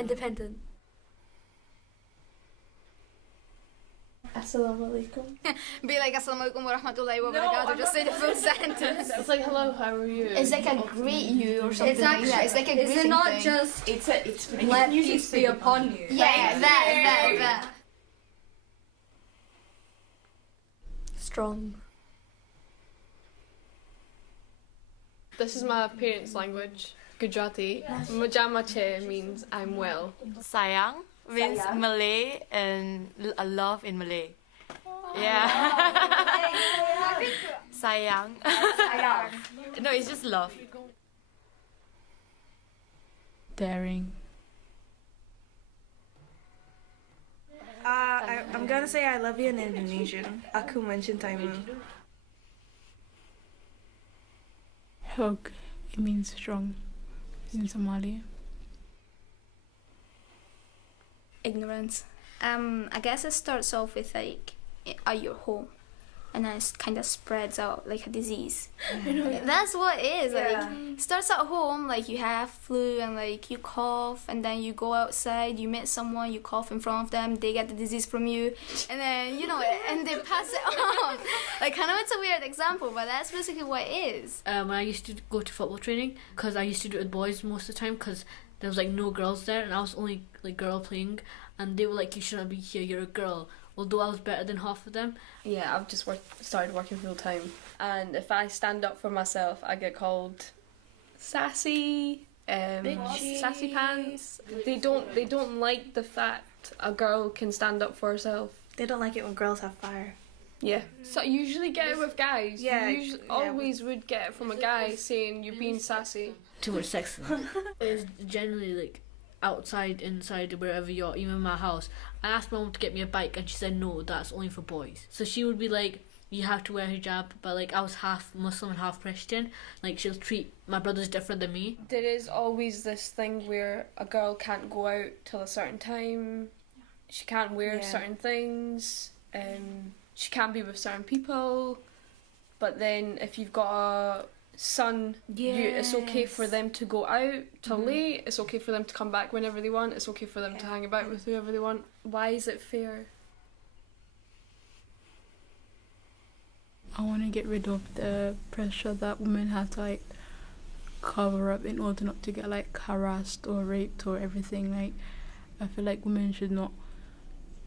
Independent. Assalamualaikum. Be like Assalamualaikum warahmatullahi wabarakatuh. Just say the full sentence. It's like hello, how are you? It's like a greet you or something. It's actually, yeah, it's like a greeting is it not thing. just It's let peace be upon you? Yeah, that. Strong. This is my parents' language, Gujarati. Majamache means I'm well. Sayang means Malay and love in Malay. Yeah. Sayang. No, it's just love. Daring. I'm gonna say I love you in Indonesian. Aku mencintaimu. Hug. It means strong in Somali. Ignorance. I guess it starts off with like at your home, and then it kind of spreads out like a disease. That's what it is. Like starts at home, like you have flu and like you cough, and then you go outside, you meet someone, you cough in front of them, they get the disease from you, and then and they pass it on. Like I know it's a weird example, but that's basically what it is. When I used to go to football training, because I used to do it with boys most of the time, because there was like no girls there, and I was only like girl playing, and they were like, you shouldn't be here, you're a girl. Although I was better than half of them. Yeah, I've just started working full time, and if I stand up for myself, I get called sassy, sassy pants. They don't like the fact a girl can stand up for herself. They don't like it when girls have fire. Yeah. So you usually get it with guys. Yeah, You usually always would get it from a guy saying you're being sassy. Too much sex. It's generally like outside, inside, wherever you're, even my house. I asked my mum to get me a bike and she said no, that's only for boys. So she would be like, you have to wear hijab, but like I was half Muslim and half Christian, like she'll treat my brothers different than me. There is always this thing where a girl can't go out till a certain time, she can't wear certain things, she can't be with certain people, but then if you've got a son, it's okay for them to go out till late, it's okay for them to come back whenever they want, it's okay for them to hang about with whoever they want. Why is it fair? I want to get rid of the pressure that women have to like cover up in order not to get like harassed or raped or everything. Like I feel like women should not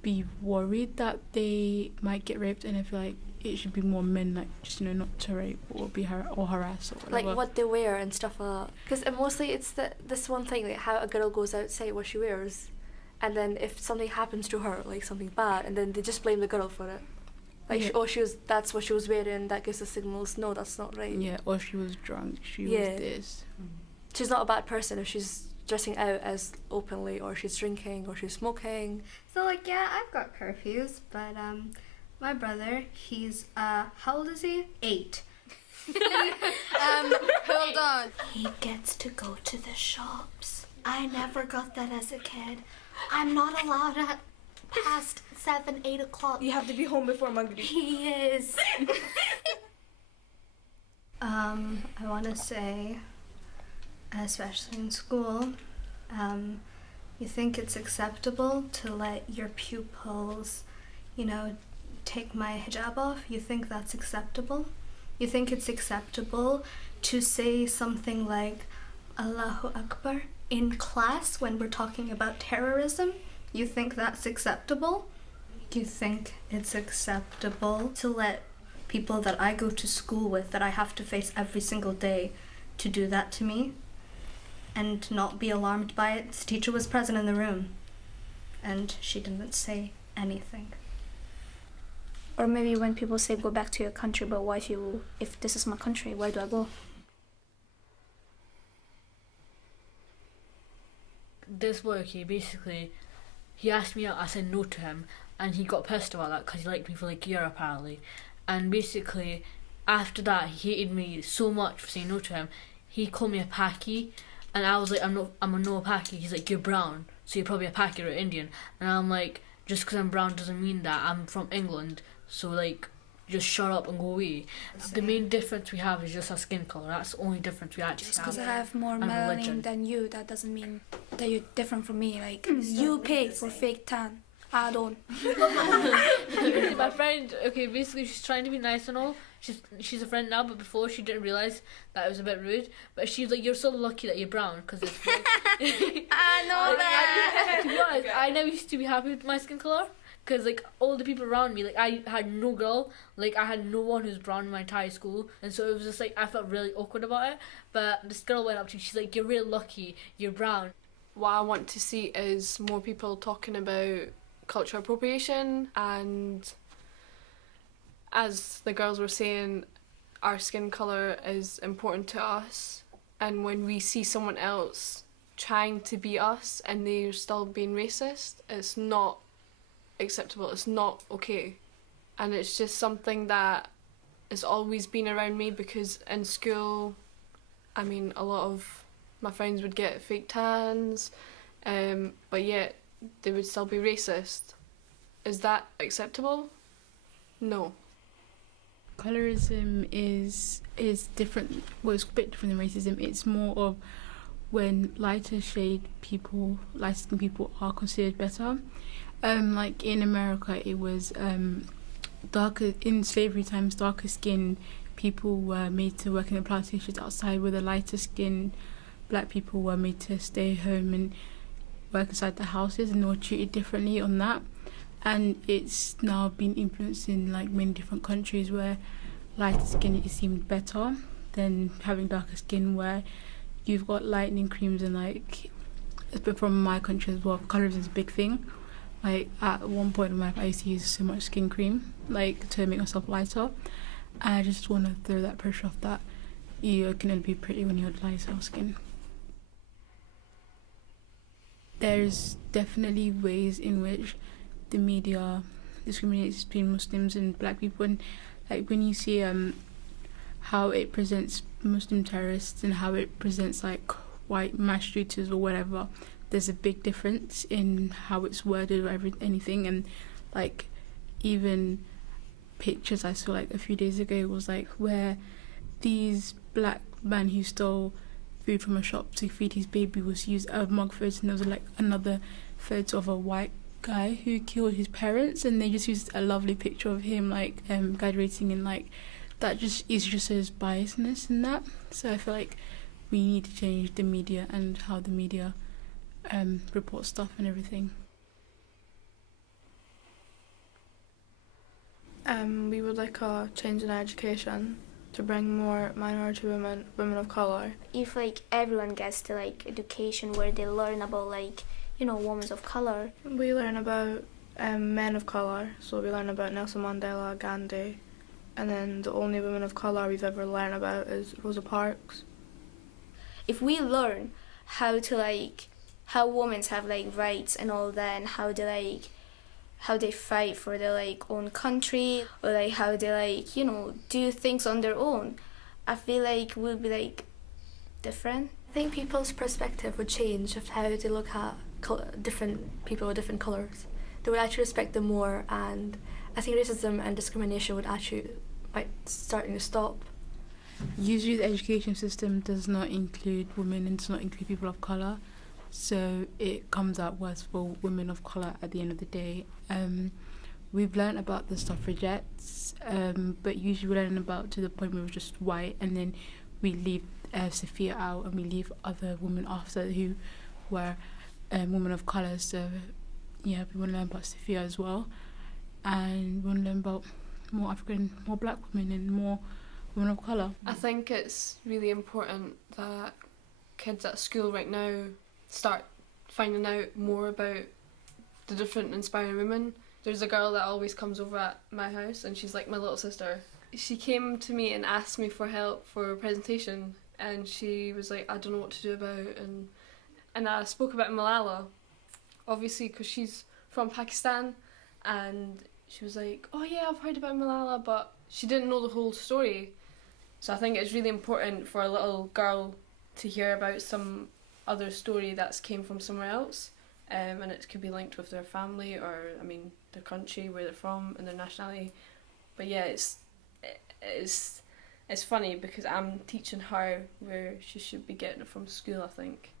be worried that they might get raped, and I feel like it should be more men, like just not to rape or be or harass or whatever. Like what they wear and stuff like that. Because mostly it's this one thing, like how a girl goes outside, what she wears, and then if something happens to her, like something bad, and then they just blame the girl for it. Like that's what she was wearing, that gives the signals. No, that's not right. Yeah, or she was drunk. She was this. She's not a bad person if she's dressing out as openly, or she's drinking, or she's smoking. So like I've got curfews, but my brother, he's how old is he? 8. Hold on. He gets to go to the shops. I never got that as a kid. I'm not allowed at past 7, 8 o'clock. You have to be home before Maghrib. He is. I want to say, especially in school, you think it's acceptable to let your pupils, take my hijab off? You think that's acceptable? You think it's acceptable to say something like Allahu Akbar in class when we're talking about terrorism? You think that's acceptable? You think it's acceptable to let people that I go to school with, that I have to face every single day, to do that to me and not be alarmed by it? This teacher was present in the room and she didn't say anything. Or maybe when people say go back to your country, but why if this is my country, why do I go? This boy, okay, basically, he asked me out, I said no to him, and he got pissed about that because he liked me for like a year apparently. And basically, after that, he hated me so much for saying no to him. He called me a Paki, and I was like, I'm a no Paki. He's like, you're brown, so you're probably a Paki or Indian. And I'm like, just because I'm brown doesn't mean that. I'm from England, so like, just shut up and go away. The main difference we have is just our skin colour. That's the only difference we actually Just have. because I have more And melanin religion. than you, that doesn't mean that you're different from me. Like, you pay for fake tan. I don't. My friend, okay, basically she's trying to be nice and all. She's a friend now, but before she didn't realise that it was a bit rude. But she's like, you're so lucky that you're brown, because it's like, I know that. to be honest, I never used to be happy with my skin colour. Because, like, all the people around me, like, I had no girl, like, I had no one who's brown in my entire school. And so it was just, like, I felt really awkward about it. But this girl went up to me, she's like, you're really lucky, you're brown. What I want to see is more people talking about cultural appropriation, and as the girls were saying, our skin colour is important to us, and when we see someone else trying to be us and they're still being racist, it's not acceptable, it's not okay. And it's just something that has always been around me, because in school, I mean, a lot of my friends would get fake tans, but yet they would still be racist. Is that acceptable? No. Colorism is different. Well, it's a bit different than racism. It's more of when lighter skin people are considered better. Like in America, it was darker in slavery times. Darker skinned people were made to work in the plantations outside, where the lighter skinned black people were made to stay home and work inside the houses, and they were treated differently on that. And it's now been influenced in like many different countries where lighter skin is deemed better than having darker skin, where you've got lightening creams and like, but from my country as well, colorism is a big thing. Like at one point in my life, I used to use so much skin cream like to make myself lighter. And I just want to throw that pressure off that you can only be pretty when you have lighter skin. There's definitely ways in which the media discriminates between Muslims and black people, and like when you see how it presents Muslim terrorists and how it presents like white mass shooters or whatever, there's a big difference in how it's worded or anything. And like even pictures I saw like a few days ago was like where these black man who stole food from a shop to feed his baby was used mug photos, and there was like another photo of a white guy who killed his parents, and they just used a lovely picture of him like graduating, and like that just is just his biasness in that. So I feel like we need to change the media and how the media report stuff and everything. We would like a change in education to bring more minority women of colour. If like everyone gets to like education where they learn about like, you know, women of colour. We learn about men of colour, so we learn about Nelson Mandela, Gandhi, and then the only women of colour we've ever learned about is Rosa Parks. If we learn how to like, how women have like rights and all that, and how they fight for their like own country, or like how they like, you know, do things on their own, I feel like we'll be like different. I think people's perspective would change of how they look at different people with different colours. They would actually respect them more, and I think racism and discrimination would actually starting to stop. Usually the education system does not include women and does not include people of colour, so it comes out worse for women of colour at the end of the day. We've learned about the suffragettes, but usually we learn about to the point where we're just white, and then we leave Sophia out, and we leave other women after who were women of colour. So yeah, we want to learn about Sophia as well, and we want to learn about more black women and more women of colour. I think it's really important that kids at school right now start finding out more about the different inspiring women. There's a girl that always comes over at my house, and she's like my little sister. She came to me and asked me for help for a presentation, and she was like, I don't know what to do about it. And I spoke about Malala, obviously because she's from Pakistan, and she was like, oh yeah, I've heard about Malala, but she didn't know the whole story. So I think it's really important for a little girl to hear about some other story that's came from somewhere else, and it could be linked with their family or, I mean, their country, where they're from and their nationality. But yeah, it's it's funny because I'm teaching her where she should be getting it from school, I think.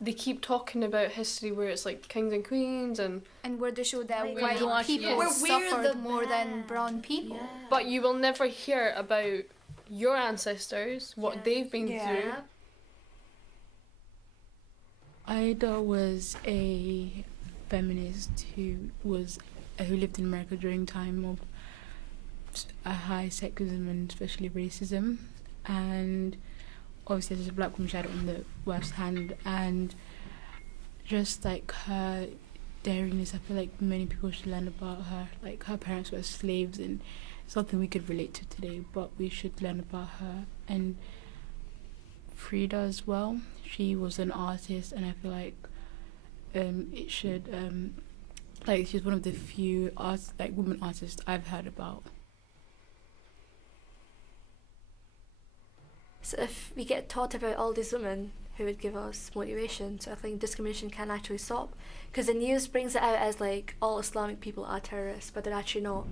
They keep talking about history where it's like kings and queens and where they show that Like, white don't people actually- suffered more than brown people. but you will never hear about your ancestors, what they've been through. Ida was a feminist who lived in America during time of a high sexism and especially racism, and obviously as a black woman she had it on the worst hand, and just like her daringness, I feel like many people should learn about her. Like her parents were slaves and it's something we could relate to today, but we should learn about her. And Frida as well, she was an artist, and I feel like it should like she's one of the few women artists I've heard about. So if we get taught about all these women who would give us motivation, so I think discrimination can actually stop, because the news brings it out as like all Islamic people are terrorists, but they're actually not.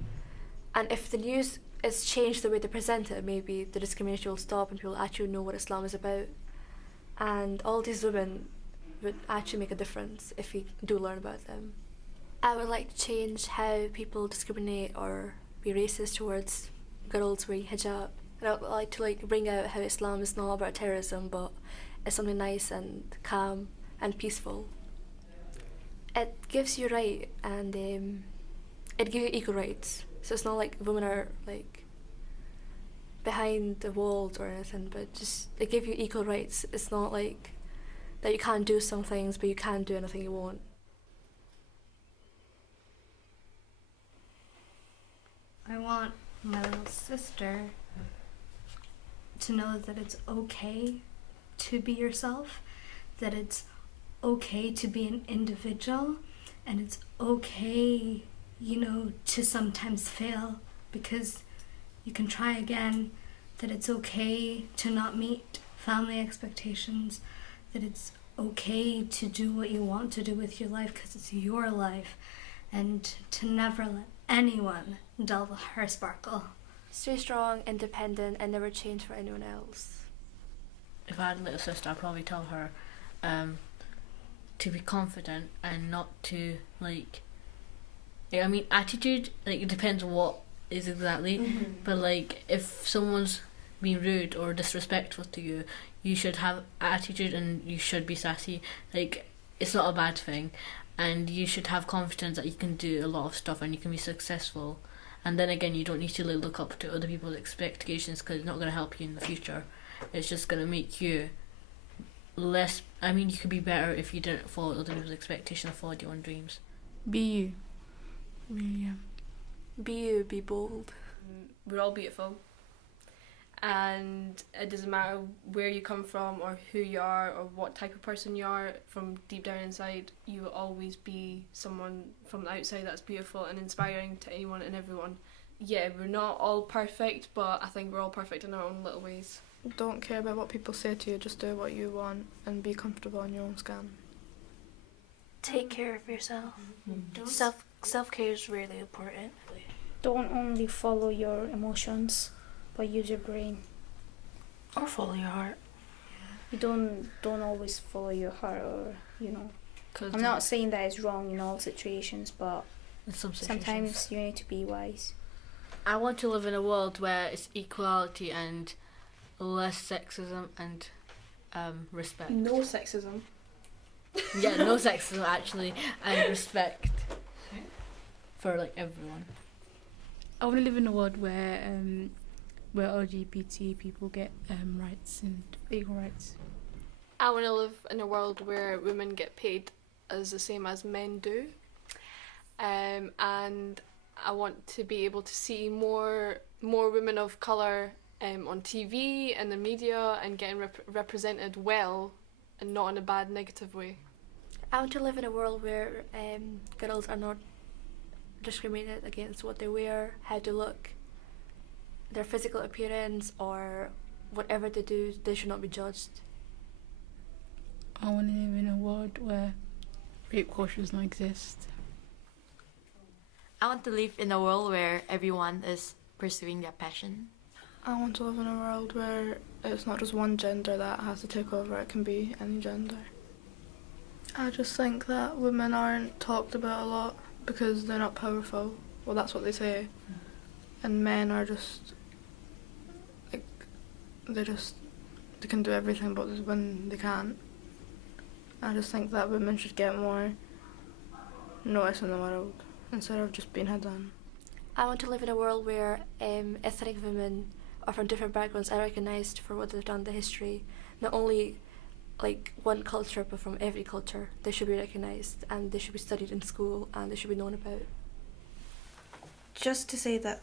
And if the news is changed the way they present it, maybe the discrimination will stop and people actually know what Islam is about. And all these women would actually make a difference if we do learn about them. I would like to change how people discriminate or be racist towards girls wearing hijab. And I would like to bring out how Islam is not about terrorism, but it's something nice and calm and peaceful. It gives you right, and it gives you equal rights. So it's not like women are like behind the walls or anything, but just it gives you equal rights. It's not like that you can't do some things, but you can do anything you want. I want my little sister to know that it's okay to be yourself, that it's okay to be an individual, and it's okay, to sometimes fail, because you can try again, that it's okay to not meet family expectations, that it's okay to do what you want to do with your life because it's your life, and to never let anyone dull her sparkle. Stay strong, independent, and never change for anyone else. If I had a little sister, I'd probably tell her to be confident and not to attitude, it depends on what is exactly, but if someone's being rude or disrespectful to you, you should have attitude and you should be sassy. It's not a bad thing, and you should have confidence that you can do a lot of stuff and you can be successful. And then again, you don't need to look up to other people's expectations, because it's not going to help you in the future. It's just going to make you less. You could be better if you didn't follow other people's expectations and followed your own dreams. Be you. Really, yeah. Be you, be bold. We're all beautiful, and it doesn't matter where you come from or who you are or what type of person you are. From deep down inside, you will always be someone from the outside that's beautiful and inspiring to anyone and everyone. Yeah, we're not all perfect, but I think we're all perfect in our own little ways. Don't care about what people say to you, just do what you want and be comfortable in your own skin. Take care of yourself. Self-care is really important. Don't only follow your emotions, but use your brain. Or follow your heart. You don't always follow your heart, or I'm not saying that it's wrong in all situations, but in some situations. Sometimes you need to be wise. I want to live in a world where it's equality and less sexism and respect. No sexism. Yeah, no sexism actually, and respect for everyone. I want to live in a world where LGBT people get rights and equal rights. I want to live in a world where women get paid as the same as men do, and I want to be able to see more women of colour on TV and the media and getting represented well and not in a bad negative way. I want to live in a world where girls are not discriminated against what they wear, how they look, their physical appearance, or whatever they do, they should not be judged. I want to live in a world where rape culture does not exist. I want to live in a world where everyone is pursuing their passion. I want to live in a world where it's not just one gender that has to take over, it can be any gender. I just think that women aren't talked about a lot because they're not powerful. Well, that's what they say. And men are just, like, they can do everything, but when they can't. I just think that women should get more notice in the world instead of just being hidden. I want to live in a world where ethnic women or from different backgrounds are recognised for what they've done in the history. Not only like one culture, but from every culture. They should be recognised and they should be studied in school and they should be known about. Just to say that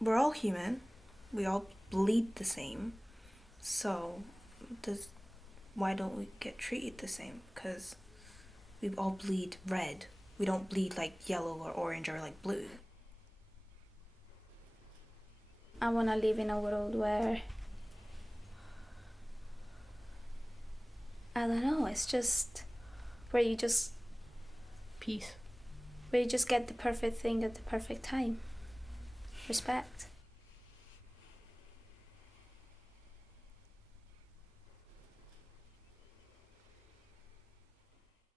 we're all human, we all bleed the same, so why don't we get treated the same? Because we all bleed red. We don't bleed like yellow or orange or like blue. I want to live in a world where, I don't know, it's just where you just Peace. Where you just get the perfect thing at the perfect time. Respect.